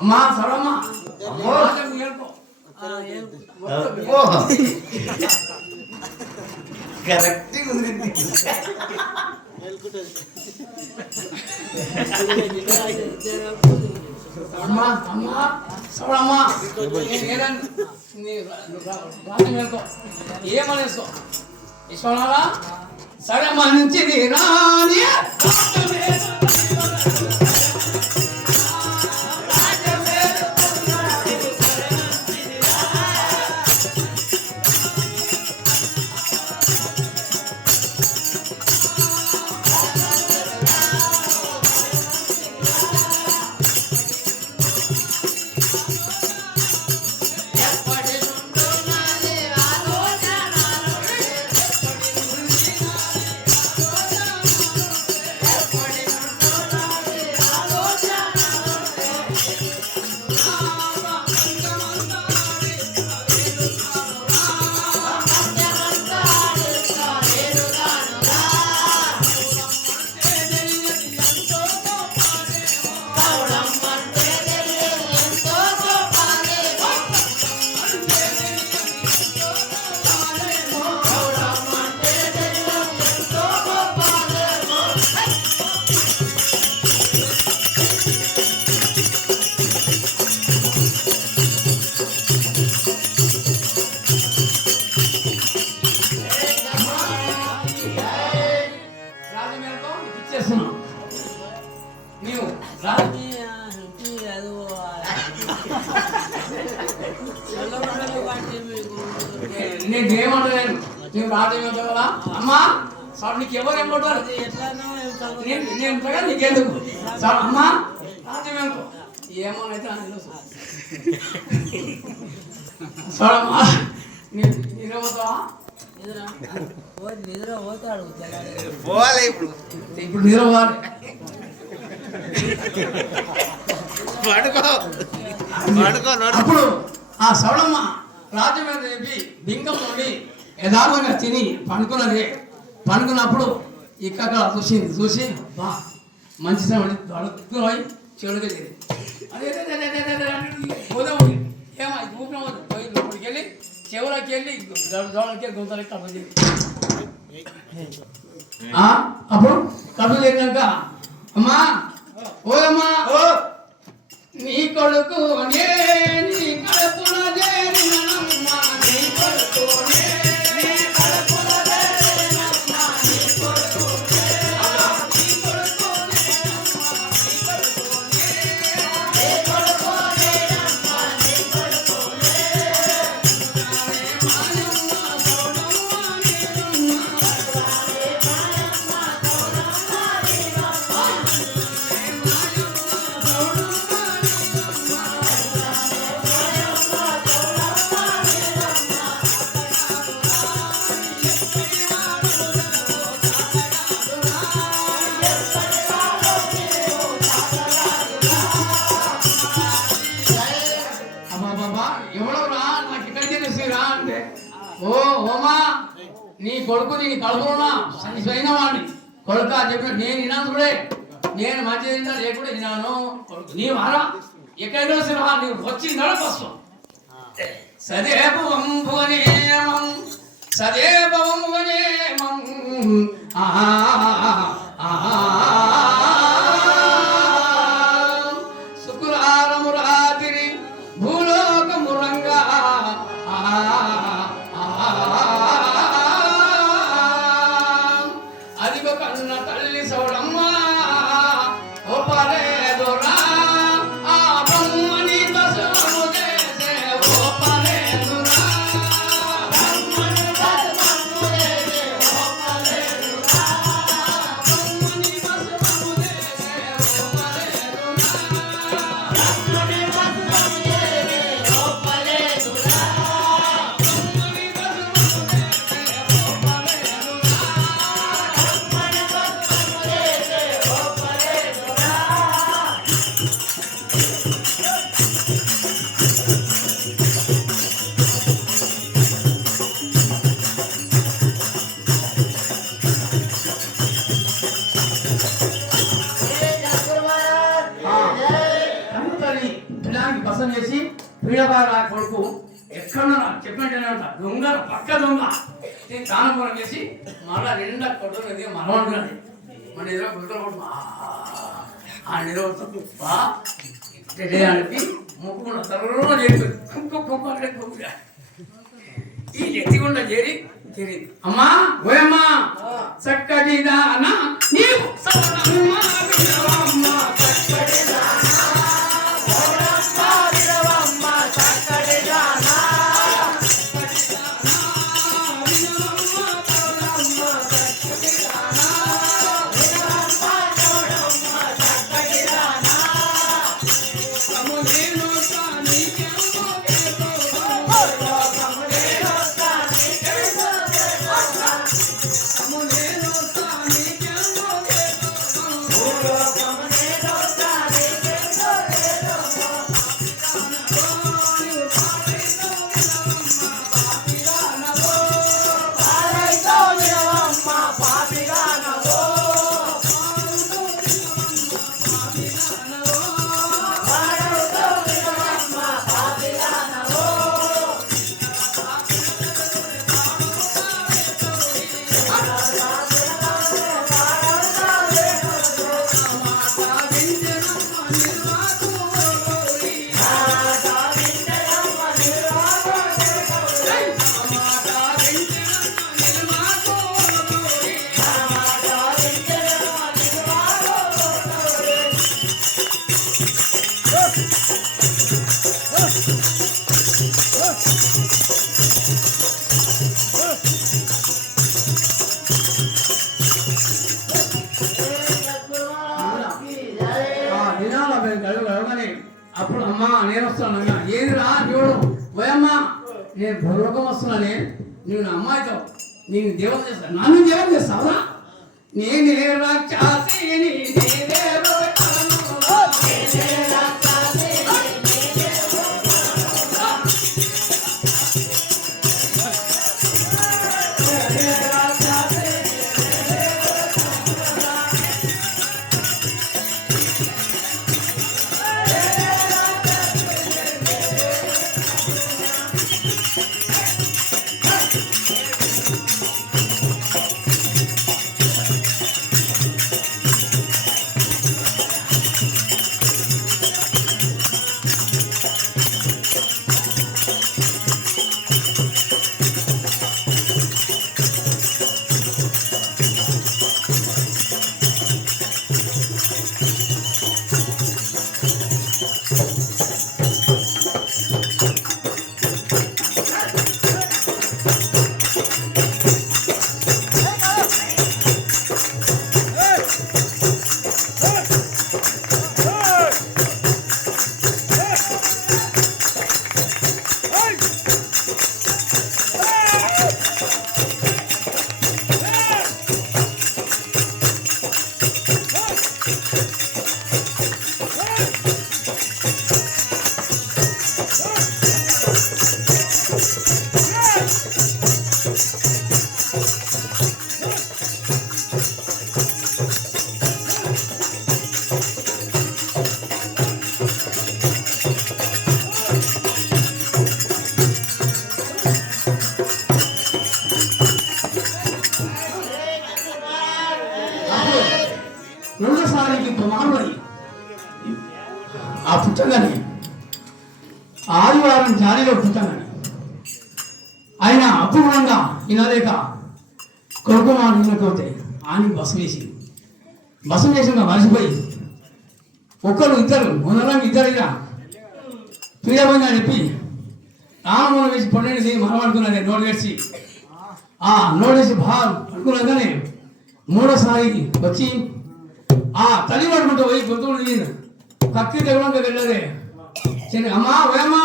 అమ్మా సరమ్మా కరెక్ట్ కుదిరింది. అమ్మా అమ్మా సరమ్మా ఏమనేసుకో ఇష్టమా సరే మంచిది రాని నేనేమనలేను. నువ్వు రాజేమో కదా అమ్మా సార్ నీకు ఎవరు ఏమంటారు నేను నీకెందుకు సార్ అమ్మా రాజమేమో ఏమోనైతే సార్ అమ్మా నిద్రపోతావా నిద్ర పోతాడు పోవాలి ఇప్పుడు నిద్ర పోవాలి అప్పుడు ఆ సవడమ్మ రాజ్యం మీద చెప్పి బింకం నుండి యథార్థంగా తిని పండుకున్నది. పండుకున్నప్పుడు ఇక్కడ చూసి బా మంచి పోయి చెడుగా చేరి అదే పోదాం ఏమో ఊపిన పోయి లోపలికి వెళ్ళి చెవులకి వెళ్ళి దోళ్ళకి గుంతలకి కప్ప చేసి అప్పుడు కప్పలు చేరినాక అమ్మా ఓయమ్మా నీ కొడుకు నీ కడుపున చేరినమ్మా నీ కొడుకు ఓ ఓమా నీ కొడుకు నీ కడుపునా చనిపోయిన వాడిని కొడుక చెప్పిన నేను వినాసుడే నేను మంచి తింటా లేకుండా తిన్నాను నీ మారా ఎక్కడికి వచ్చినా నీవు వచ్చిందా కోసం సదేవం భువనేమం సదేవం భువనేమం శుక్రారము రాత్రి భూలోకము రంగా అదిగో కన్న తల్లి సౌడమ్మ ఓపలేదురా ఆ బ్రహ్మని బసము చేసే ఓపలేదురా బ్రహ్మని బసము చేసే ఓపలేదురా బ్రహ్మని బసము చేసే ఓపలేదురా బ్రహ్మని బసము చేసే ఓపలేదురా బ్రహ్మని బసము చేసే కన్నుతల్లి పిల్లానికి బసం చేసి పీడబాగా కొడుకు ఎక్కడున్నా చెప్పంటేనంట దొంగ పక్క దొంగ నేను దానపురం చేసి మళ్ళా నిండా కొడుతున్నది మనవాడుకున్నది మన ఎదురు గుడ్డలు కొడుకు ఆ నిలబడుతుంది బా తెలియడానికి ముక్కుకుండా తరలో చెప్పి ఈ ఎత్తికుండా చేరి చేరింది అమ్మా ఓయమ్మా చక్కటి దానా నీవు సవరమ్మ వినవమ్మ చక్కటి దానా సవరమ్మ వినవమ్మ చక్కటి దానా చక్కటి దానా వినవమ్మ సవరమ్మ చక్కటి దానా వినవమ్మ సవరమ్మ చక్కటి దానా సమునేను సానికెంబో కేతో సమునేను సానికెంబో సమునేను సానికెంబో కేతో సమునేను సానికెంబో కేతో పాలైతో వినవమ్మ పాపిగానవో అప్పుడు అమ్మా నేను వస్తాను ఏది రా చూడు పోయమ్మా నేను భూలోకం వస్తున్నానే నువ్వు నా అమ్మాయితో నేను దేవం చేస్తాను నన్ను దేవం చేస్తావా నేనే రాక్షసిని నేనే ఆ పుట్టగానే ఆదివారం జాలీలో పుట్టగానే ఆయన అపూర్వంగా వినలేక కొడుకు మాట వినకపోతే ఆయన బస్సు వేసిన మర్చిపోయి ఒక్కరు ఇద్దరు మొదలం ఇద్దరుగా ప్రియమంగా చెప్పి నామూలం వేసి పండుగ మనమనుకున్నది నోటు వేసి ఆ నోటేసి బాగా అనుకున్నాకనే మూడోసారి వచ్చి ఆ తల్లి పడుకుంటూ పోయి గొంతులు కక్కి తెగడానికి వెళ్ళదే చిన్న అమ్మా ఓయమ్మా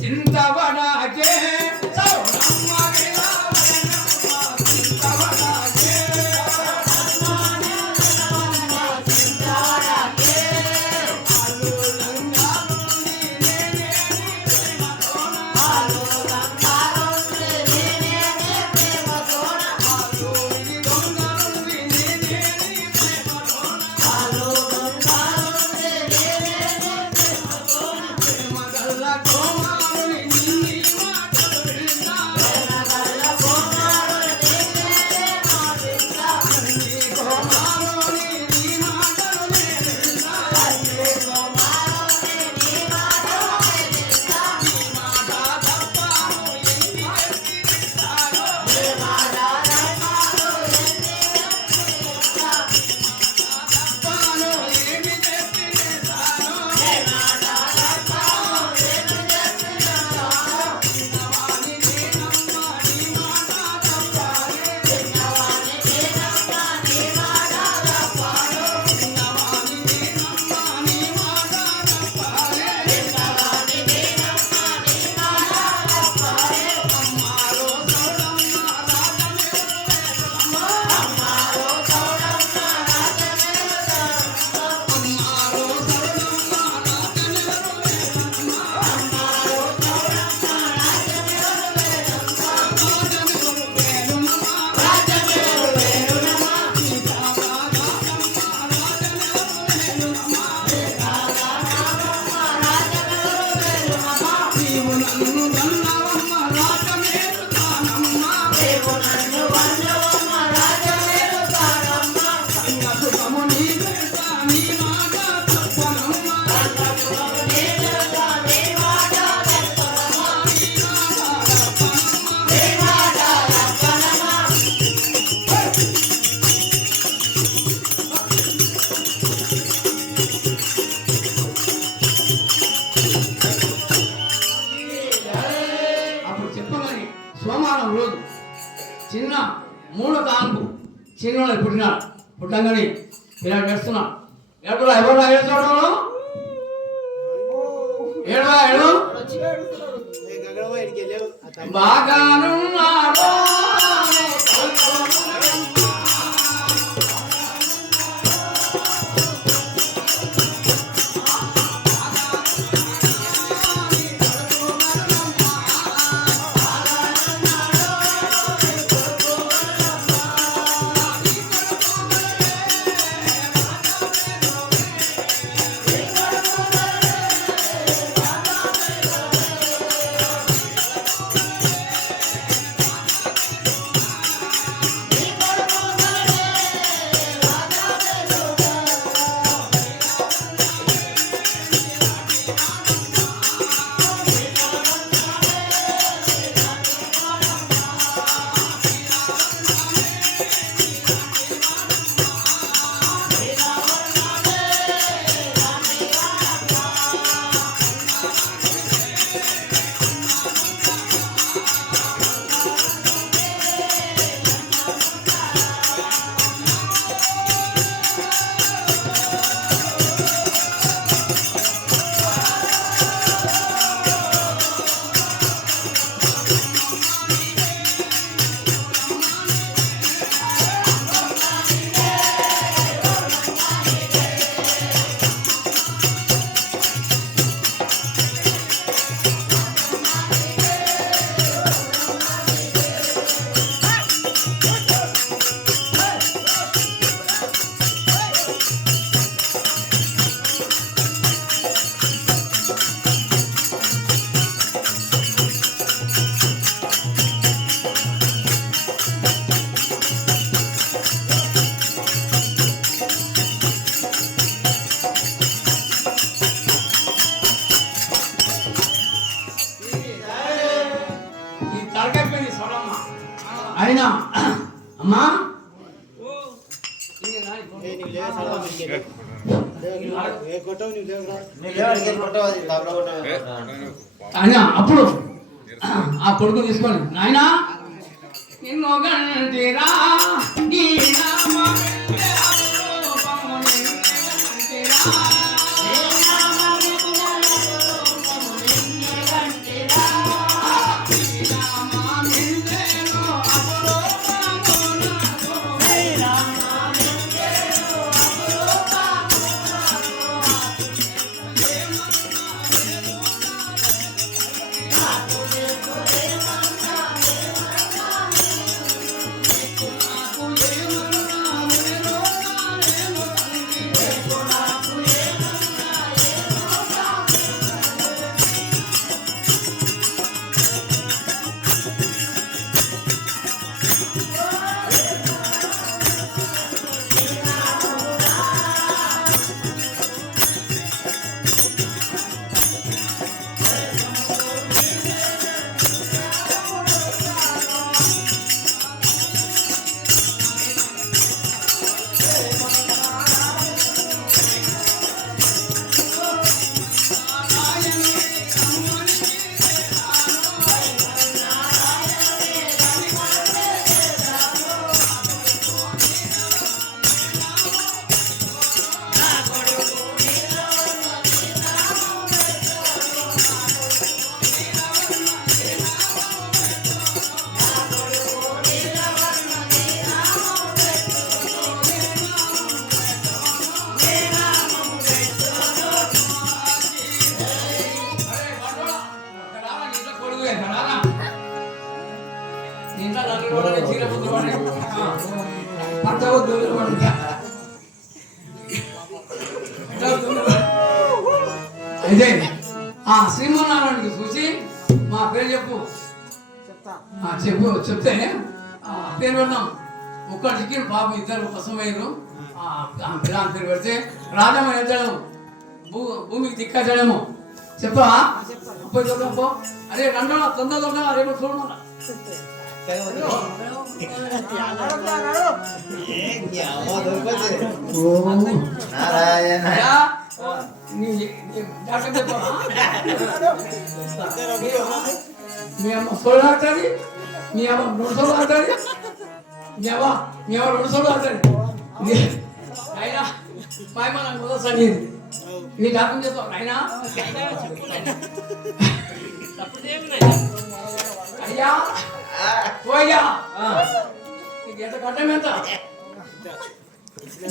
చింత పడాకే సోమవారం రోజు చిన్న మూడో తాను చిన్న పుట్టంగానే ఇలా వేస్తున్నాడు ఎప్పుడు ఎవరు ఏడుచోడు ఏడు బాగానున్నాడు నాయనా అమ్మా అయినా అప్పుడు ఆ కొడుకు తీసుకొని నాయనా నిన్ను గంటిరా నీ నామముందే అపురూపము నిన్ను గంటిరా నీ నామముందేను అపురూపము నీ నామముందేను అయితే ఆ శ్రీమన్నారాయణకి చూసి మా పేరు చెప్పు చెప్తే పేరు పెడదాం ఒక్కటి చిక్కిన బాబు ఇద్దరు పసమయ్యారు పిల్లల పేరు పెడితే రాజమ్మ వెళ్తాడు భూమికి తిక్కాచాడేమో చెప్పా అప్పుడు చెప్పు అరే రండి తొందర రేపు చూడమన్నా మీ అమ్మ సోళ్ళు ఆడుతుంది మీ అమ్మ 2 సోళ్ళు ఆడుతుంది మీ అమ్మ 2 సోళ్ళు ఆడుతుంది అయినా పాయమ నాకు మొదటి నీ డాక్టర్ చెప్తావు అయినా అయ్యా పోయ్యా నీకు ఎంత కట్టం ఎంత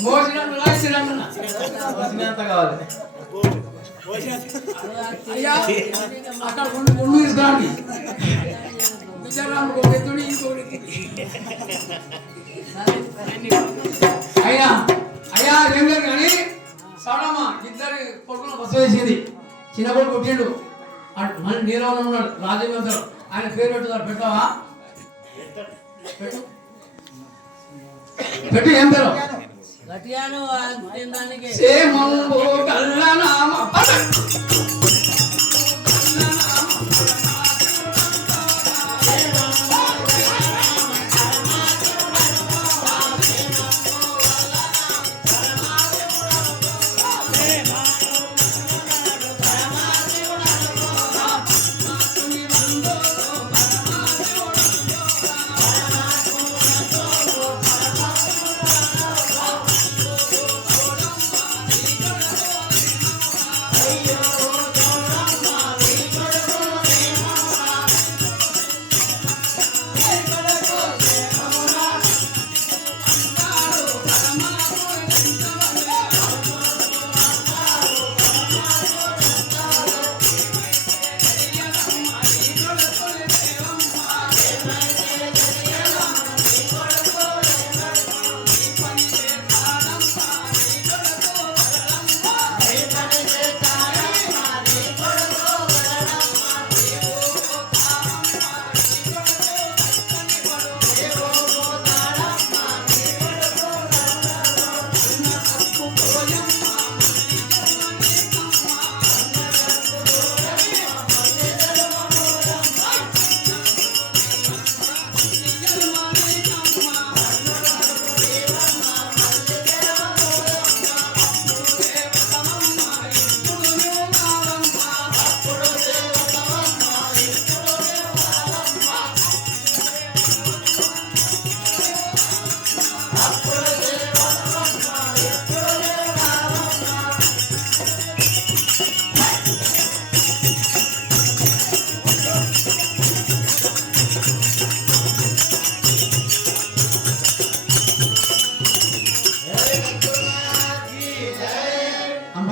మోసినంత కావాలి అయ్యా అక్కడ ముందు తీసుకురండి విజయరాము ఎత్తుడి అయ్యా అయ్యా ఏం లేదు కానీ సడమ్మ ఇద్దరు కొడుకులు బస్సు వేసింది చిన్న కొడుకు కొట్టిండు మళ్ళీ నీరవలో ఉన్నాడు రాజేంద్ర ఆయన పేరు పెట్టుదారు పెట్టావా పెట్టు ఏం పేరు సేమంబు కల్లనామ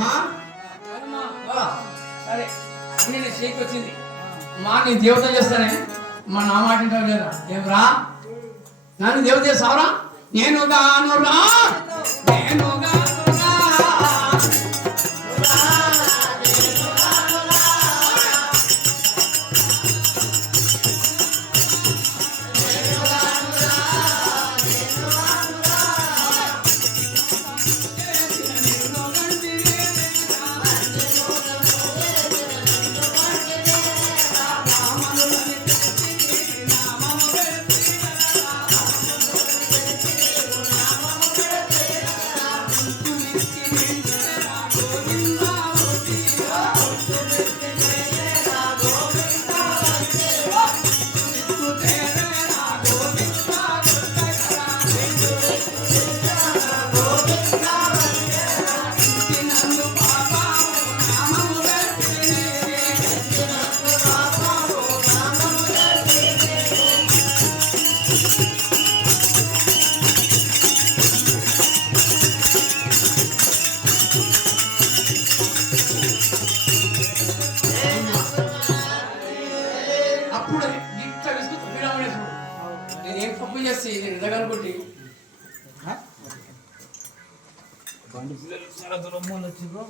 ఓయమ్మా, సరే అన్ని నీ చేతికి వచ్చింది మా నేను దేవత చేస్తానే మా నా మాట వింటావు లేదా ఏమరా నన్ను దేవత చేస్తావరా నేను గాను రా నేను గాను రా అప్పుడే ఇట్లా విసుగు విరామణేశ్వరుడు నేనేం తప్పు చేస్తే నేను ఎదగనుకుంటే బండి పిల్లలు చాలా దూరం వచ్చిండ్రు